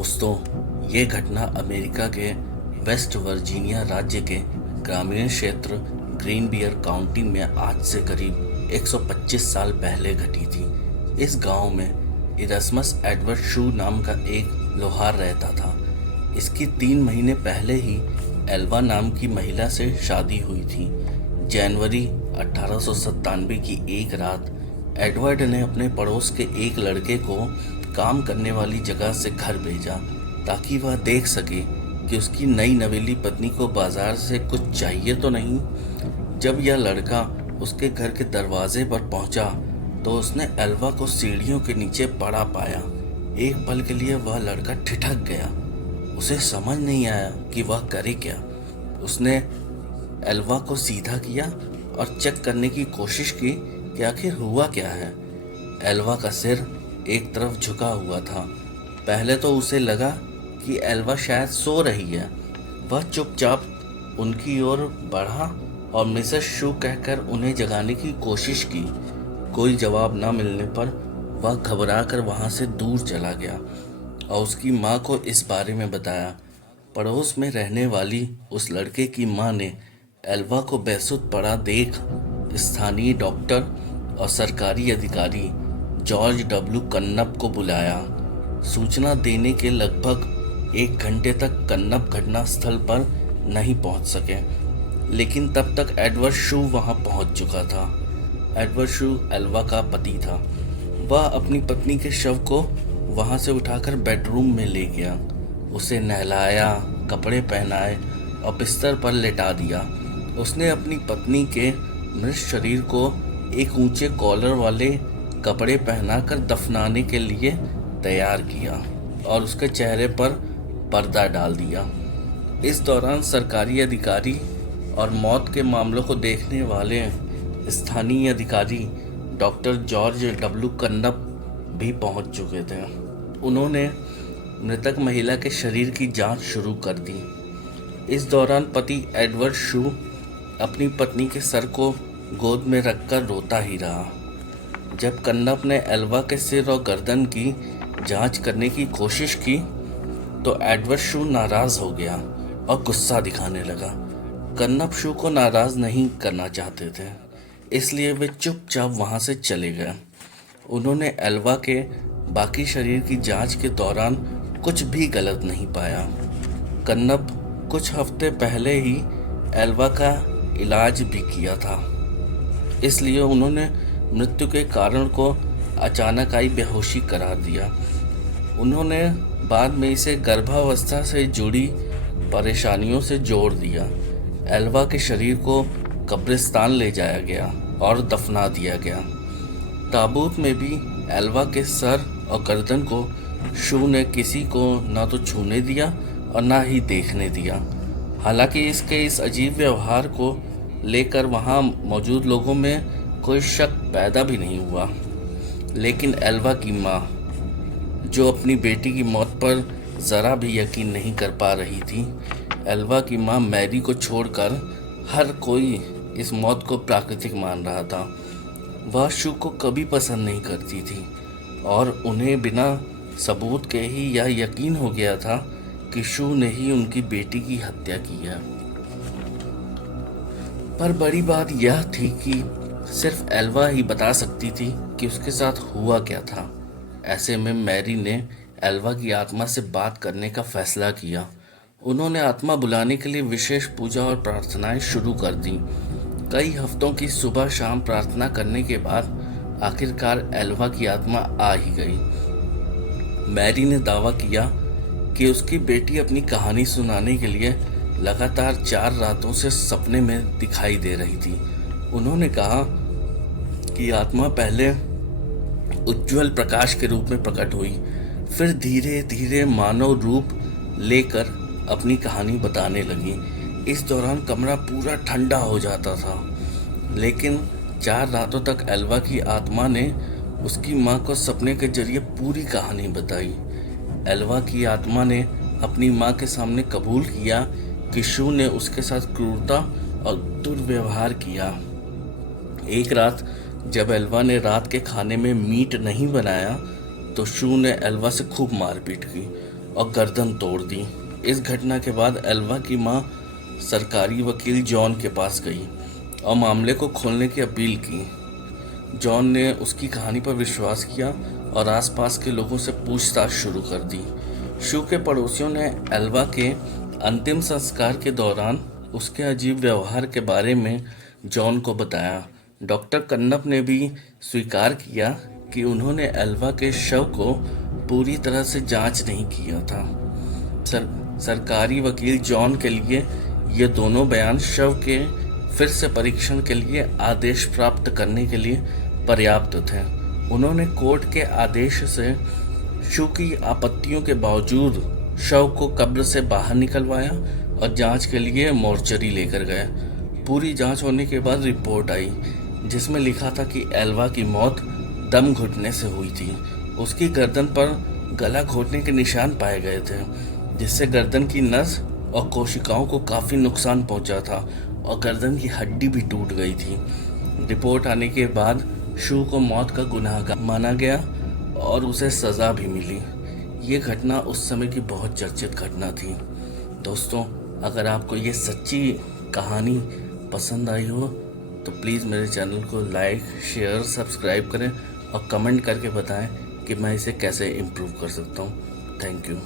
दोस्तों, ये घटना अमेरिका के वेस्ट वर्जीनिया राज्य के ग्रामीण क्षेत्र ग्रीन बियर काउंटी में आज से करीब 125 साल पहले घटी थी। इस गांव में इरस्मस एडवर्ड शू नाम का एक लोहार रहता था। इसकी 3 महीने पहले ही एल्वा नाम की महिला से शादी हुई थी। जनवरी 1897 की एक रात एडवर्ड ने अपने पड़ोस के एक लड़के को काम करने वाली जगह से घर भेजा ताकि वह देख सके कि उसकी नई नवेली पत्नी को बाजार से कुछ चाहिए तो नहीं। जब यह लड़का उसके घर के दरवाजे पर पहुंचा तो उसने एल्वा को सीढ़ियों के नीचे पड़ा पाया। एक पल के लिए वह लड़का ठिठक गया। उसे समझ नहीं आया कि वह करे क्या। उसने एल्वा को सीधा किया और चेक करने की कोशिश की कि आखिर हुआ क्या है। एल्वा का सिर एक तरफ झुका हुआ था। पहले तो उसे लगा कि एल्वा शायद सो रही है। वह चुपचाप उनकी ओर बढ़ा और मिसेस शू कहकर उन्हें जगाने की कोशिश की। कोई जवाब न मिलने पर वह घबराकर वहां से दूर चला गया और उसकी माँ को इस बारे में बताया। पड़ोस में रहने वाली उस लड़के की माँ ने एल्वा को बेसुध पड़ा देख स्थानीय डॉक्टर और सरकारी अधिकारी जॉर्ज डब्ल्यू कन्नप को बुलाया। सूचना देने के लगभग 1 घंटे तक कन्नप घटना स्थल पर नहीं पहुंच सके, लेकिन तब तक एडवर्ड शू वहां पहुंच चुका था। एडवर्ड शू एल्वा का पति था। वह अपनी पत्नी के शव को वहां से उठाकर बेडरूम में ले गया। उसे नहलाया, कपड़े पहनाए और बिस्तर पर लेटा दिया। उसने अपनी पत्नी के मृत शरीर को एक ऊंचे कॉलर वाले कपड़े पहनाकर दफनाने के लिए तैयार किया और उसके चेहरे पर पर्दा डाल दिया। इस दौरान सरकारी अधिकारी और मौत के मामलों को देखने वाले स्थानीय अधिकारी डॉक्टर जॉर्ज डब्ल्यू कन्नप भी पहुंच चुके थे। उन्होंने मृतक महिला के शरीर की जांच शुरू कर दी। इस दौरान पति एडवर्ड शू अपनी पत्नी के सर को गोद में रखकर रोता ही रहा। जब कन्नप ने एल्वा के सिर और गर्दन की जांच करने की कोशिश की तो एडवर्ड शू नाराज हो गया और गुस्सा दिखाने लगा। कन्नप शू को नाराज नहीं करना चाहते थे, इसलिए वे चुपचाप वहां से चले गए। उन्होंने एल्वा के बाकी शरीर की जांच के दौरान कुछ भी गलत नहीं पाया। कन्नप कुछ हफ्ते पहले ही एल्वा का इलाज भी किया था, इसलिए उन्होंने मृत्यु के कारण को अचानक आई बेहोशी करार दिया। उन्होंने बाद में इसे गर्भावस्था से जुड़ी परेशानियों से जोड़ दिया। एल्वा के शरीर को कब्रिस्तान ले जाया गया और दफना दिया गया। ताबूत में भी एल्वा के सर और गर्दन को शू ने किसी को ना तो छूने दिया और ना ही देखने दिया। हालांकि इसके इस अजीब व्यवहार को लेकर वहां मौजूद लोगों में कोई शक पैदा भी नहीं हुआ, लेकिन एल्वा की माँ, जो अपनी बेटी की मौत पर ज़रा भी यकीन नहीं कर पा रही थी, एल्वा की माँ मैरी को छोड़कर हर कोई इस मौत को प्राकृतिक मान रहा था। वह शू को कभी पसंद नहीं करती थी और उन्हें बिना सबूत के ही यह यकीन हो गया था कि शू ने ही उनकी बेटी की हत्या की है। पर बड़ी बात यह थी कि सिर्फ एल्वा ही बता सकती थी कि उसके साथ हुआ क्या था। ऐसे में मैरी ने एल्वा की आत्मा से बात करने का फैसला किया। उन्होंने आत्मा बुलाने के लिए विशेष पूजा और प्रार्थनाएं शुरू कर दी। कई हफ्तों की सुबह शाम प्रार्थना करने के बाद आखिरकार एल्वा की आत्मा आ ही गई। मैरी ने दावा किया कि उसकी बेटी अपनी कहानी सुनाने के लिए लगातार 4 रातों से सपने में दिखाई दे रही थी। उन्होंने कहा कि आत्मा पहले उज्जवल प्रकाश के रूप में प्रकट हुई, फिर धीरे धीरे मानव रूप लेकर अपनी कहानी बताने लगी। इस दौरान कमरा पूरा ठंडा हो जाता था, लेकिन 4 रातों तक एल्वा की आत्मा ने उसकी माँ को सपने के जरिए पूरी कहानी बताई। एल्वा की आत्मा ने अपनी माँ के सामने कबूल किया कि शू ने उसके साथ क्रूरता और दुर्व्यवहार किया। एक रात जब एल्वा ने रात के खाने में मीट नहीं बनाया तो शू ने एल्वा से खूब मारपीट की। और गर्दन तोड़ दी। इस घटना के बाद एल्वा की मां सरकारी वकील जॉन के पास गई और मामले को खोलने की अपील की। जॉन ने उसकी कहानी पर विश्वास किया और आसपास के लोगों से पूछताछ शुरू कर दी। शू के पड़ोसियों ने एल्वा के अंतिम संस्कार के दौरान उसके अजीब व्यवहार के बारे में जॉन को बताया। डॉक्टर कन्नप ने भी स्वीकार किया कि उन्होंने एल्वा के शव को पूरी तरह से जांच नहीं किया था। सरकारी वकील जॉन के लिए ये दोनों बयान शव के फिर से परीक्षण के लिए आदेश प्राप्त करने के लिए पर्याप्त थे। उन्होंने कोर्ट के आदेश से शू की आपत्तियों के बावजूद शव को कब्र से बाहर निकलवाया और जांच के लिए मोर्चरी लेकर गए। पूरी जांच होने के बाद रिपोर्ट आई जिसमें लिखा था कि एल्वा की मौत दम घुटने से हुई थी। उसकी गर्दन पर गला घोटने के निशान पाए गए थे, जिससे गर्दन की नस और कोशिकाओं को काफ़ी नुकसान पहुंचा था और गर्दन की हड्डी भी टूट गई थी। रिपोर्ट आने के बाद शू को मौत का गुनहगार माना गया और उसे सज़ा भी मिली। ये घटना उस समय की बहुत चर्चित घटना थी। दोस्तों, अगर आपको ये सच्ची कहानी पसंद आई हो तो प्लीज़ मेरे चैनल को लाइक, शेयर, सब्सक्राइब करें और कमेंट करके बताएं कि मैं इसे कैसे इम्प्रूव कर सकता हूँ। Thank you.